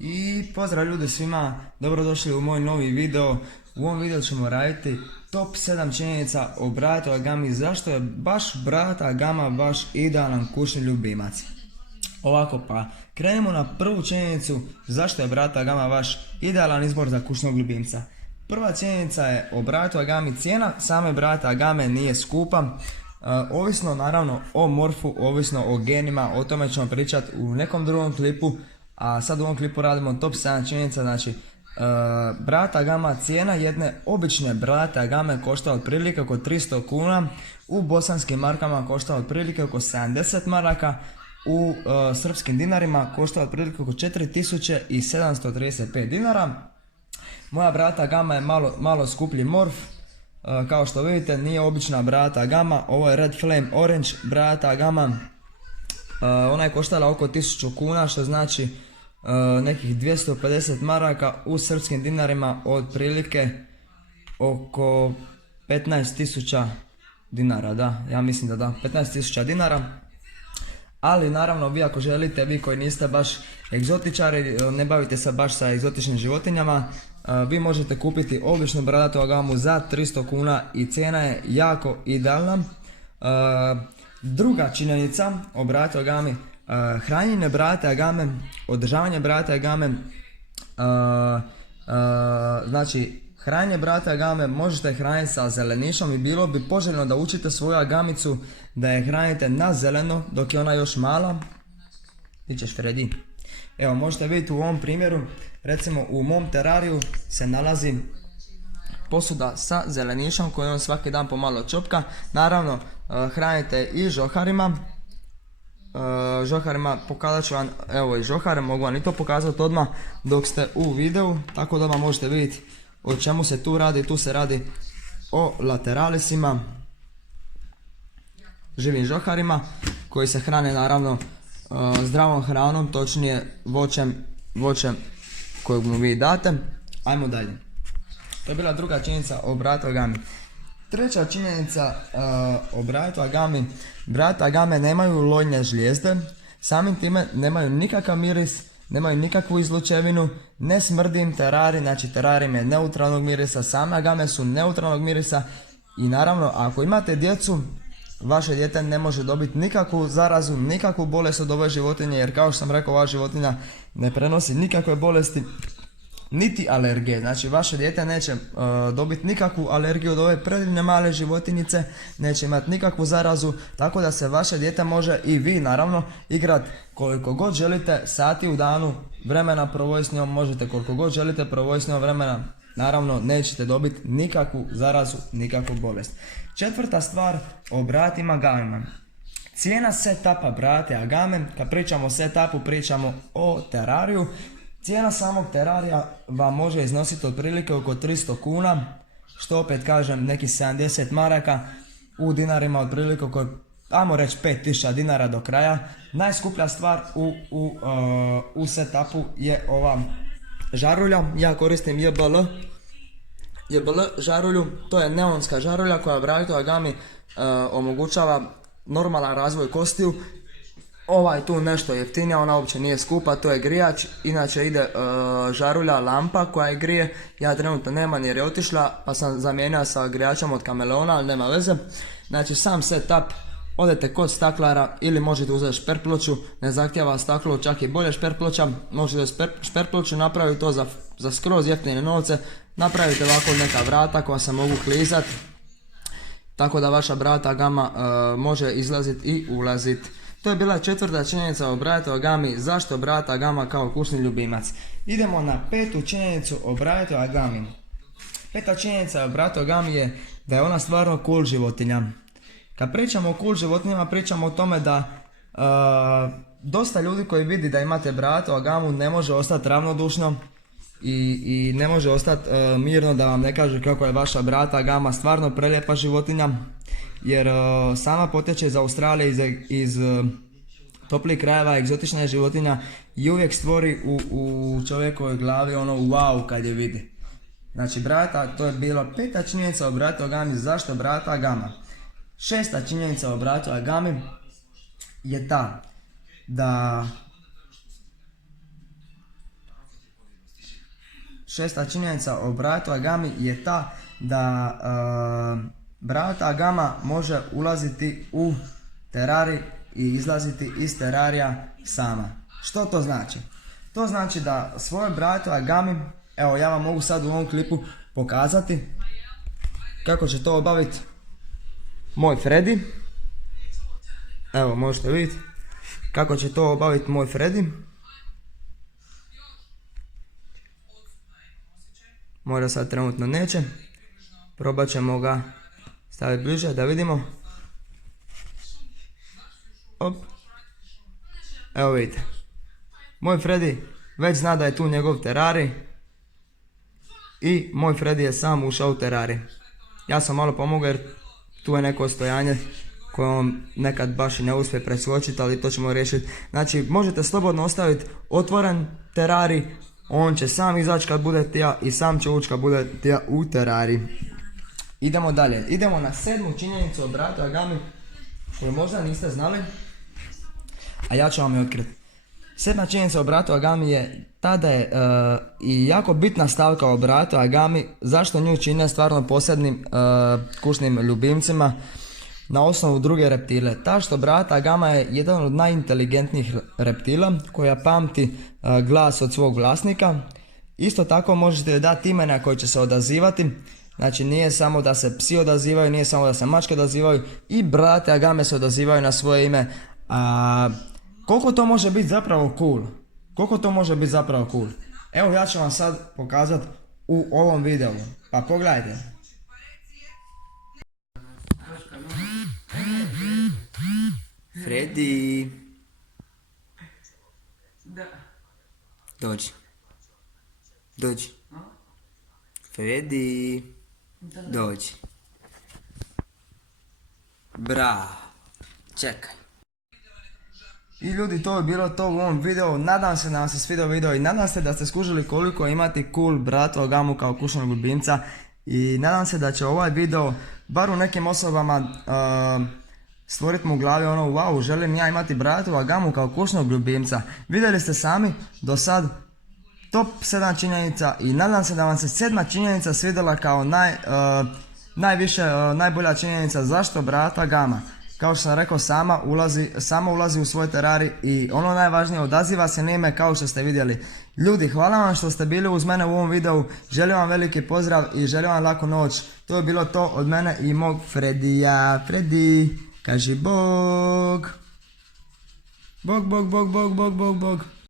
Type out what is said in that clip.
I pozdrav ljudi svima, dobrodošli u moj novi video. U ovom videu ćemo raditi top 7 činjenica o Brata Agami, zašto je baš Brata Agama vaš idealan kućni ljubimac. Ovako pa, krenemo na prvu činjenicu zašto je Brata Agama vaš idealan izbor za kućnog ljubimca. Prva činjenica je o Bratu Agami, cijena same Brata Agame nije skupa. Ovisno naravno o morfu, ovisno o genima, o tome ćemo pričati u nekom drugom klipu. A sad u ovom klipu radimo top 7 činjenica, znači Brata Agama, cijena jedne obične Brate Agame košta otprilike oko 300 kuna, u bosanskim markama košta otprilike oko 70 maraka, u srpskim dinarima košta otprilike oko 4735 dinara. Moja Brata Agama je malo skuplji morf, kao što vidite nije obična Brata Agama, ovo je Red Flame Orange Brata Agama. Ona je koštala oko 1000 kuna, što znači nekih 250 maraka, u srpskim dinarima otprilike oko 15.000 dinara, da, ja mislim da 15.000 dinara. Ali naravno vi ako želite, vi koji niste baš egzotičari, ne bavite se baš sa egzotičnim životinjama, vi možete kupiti običnu Bratu Agamu za 300 kuna i cijena je jako idealna. Druga činjenica o Bratu Agami, hranjenje Brate Agame, održavanje Brate Agame, znači hranjenje Brate Agame možete hraniti sa zelenišom i bilo bi poželjno da učite svoju agamicu da je hranite na zeleno dok je ona još mala. Ti ćeš Fredi. Evo možete vidjeti u ovom primjeru, recimo u mom terariju se nalazi posuda sa zelenišom koju on svaki dan pomalo čopka. Naravno hranite i žoharima. Pokazat ću vam, evo i žohare, mogu vam i to pokazati odmah dok ste u videu, tako da vam možete vidjeti o čemu se tu radi. Tu se radi o lateralisima, živim žoharima koji se hrane naravno zdravom hranom, točnije voćem kojeg mu vi date. Ajmo dalje. To je bila druga činjenica o Bratu Agami. Treća činjenica o Bratu Agami, Brate Agame nemaju lojne žlijezde, samim time nemaju nikakav miris, nemaju nikakvu izlučevinu, ne smrdi im terari, znači terari im je neutralnog mirisa, same Agame su neutralnog mirisa i naravno ako imate djecu, vaše dijete ne može dobiti nikakvu zarazu, nikakvu bolest od ove životinje, jer kao što sam rekao, ova životinja ne prenosi nikakve bolesti niti alergije, znači vaše dijete neće dobiti nikakvu alergiju od ove predivne male životinjice, neće imati nikakvu zarazu, tako da se vaše dijete može i vi naravno igrati koliko god želite sati u danu, vremena provojiti s njom, možete koliko god želite provojiti s njom vremena, naravno nećete dobiti nikakvu zarazu, nikakvu bolest. Četvrta stvar o Bratima Agamima, cijena setupa Brate Agame, kad pričamo o setupu pričamo o terariju. Cijena samog terarija vam može iznositi otprilike oko 300 kuna, što opet kažem nekih 70 maraka, u dinarima otprilike oko, ajmo reći 5000 dinara do kraja. Najskuplja stvar u setupu je ova žarulja, ja koristim JBL žarulju, to je neonska žarulja koja Bratu Agami omogućava normalan razvoj kostiju. Ovaj tu nešto jeftinija, ona uopće nije skupa, to je grijač, inače ide žarulja lampa koja je grije, ja trenutno nemam jer je otišla pa sam zamijenio sa grijačom od Kameleona, ali nema veze. Znači sam setup, odete kod staklara ili možete uzeti šperploču, ne zahtjeva staklo, čak i bolje šperploča, možete šperploču napraviti to za skroz jeftine novce, napravite ovako neka vrata koja se mogu klizati, tako da vaša Brata Agama može izlaziti i ulaziti. To je bila četvrta činjenica o Bratu Agami, zašto Brata Agama kao kućni ljubimac. Idemo na petu činjenicu o Bratu Agami. Peta činjenica o Bratu Agami je da je ona stvarno cool životinja. Kad pričamo o cool životinjama, pričamo o tome da dosta ljudi koji vidi da imate Bratu Agamu ne može ostati ravnodušno i ne može ostati mirno da vam ne kaže kako je vaša Brata Agama stvarno prelijepa životinja. Jer sama potječe iz Australije, iz toplih krajeva, egzotična je životinja i uvijek stvori u čovjekovoj glavi ono wow kad je vidi. Znači to je bila peta činjenica o Bratu Agami, zašto Brata Agama. Šesta činjenica o Bratu Agami je ta da šesta činjenica o bratu Agami je ta da brat Agama može ulaziti u terari i izlaziti iz terarija sama. Što to znači? To znači da svoje bratu Agami, evo ja vam mogu sad u ovom klipu pokazati kako će to obaviti moj Freddy. Evo možete vidjeti kako će to obaviti moj Freddy. Možda sad trenutno neće. Probat ćemo ga staviti bliže da vidimo. Op. Evo vidite. Moj Freddy već zna da je tu njegov terari. I moj Freddy je sam ušao u terari. Ja sam malo pomogao jer tu je neko stojanje koje on nekad baš i ne uspije preskočiti, ali to ćemo riješiti. Znači možete slobodno ostaviti otvoren terari, on će sam izaći kad bude tija i sam će ući kad bude tija u terari. Idemo dalje, idemo na 7. činjenicu o bratu Agami koju možda niste znali, a ja ću vam je otkriti. 7. činjenica o bratu Agami je ta da je i jako bitna stavka o bratu Agami, zašto nju čine stvarno posebnim kućnim ljubimcima na osnovu druge reptile. Ta što brat Agama je jedan od najinteligentnijih reptila koja pamti glas od svog vlasnika. Isto tako možete joj dati imena koji će se odazivati. Znači nije samo da se psi odazivaju, nije samo da se mačke odazivaju, i brate Agame se odazivaju na svoje ime. Koliko to može biti zapravo cool? Koliko to može biti zapravo cool? Evo ja ću vam sad pokazati u ovom videu. Pa pogledajte. Freddy. Dođi. Dođi. Freddy. Dođi. Bravo. Čekaj. I ljudi, to je bilo to u ovom videu. Nadam se da vam se svidio video i nadam se da ste skužili koliko imati cool bratu Agamu kao kućnog ljubimca. I nadam se da će ovaj video bar u nekim osobama stvoriti mu u glavi ono wow, želim ja imati bratu Agamu kao kućnog ljubimca. Vidjeli ste sami do sad top 7 činjenica i nadam se da vam se 7. činjenica svidjela kao najbolja činjenica zašto brata Agama. Kao što sam rekao, sama ulazi u svoj terari i ono najvažnije, odaziva se na ime kao što ste vidjeli. Ljudi, hvala vam što ste bili uz mene u ovom videu, želim vam veliki pozdrav i želim vam laku noć. To je bilo to od mene i mog Fredija. Freddy, kaži bog. Bog, bog, bog, bog, bog, bog, bog.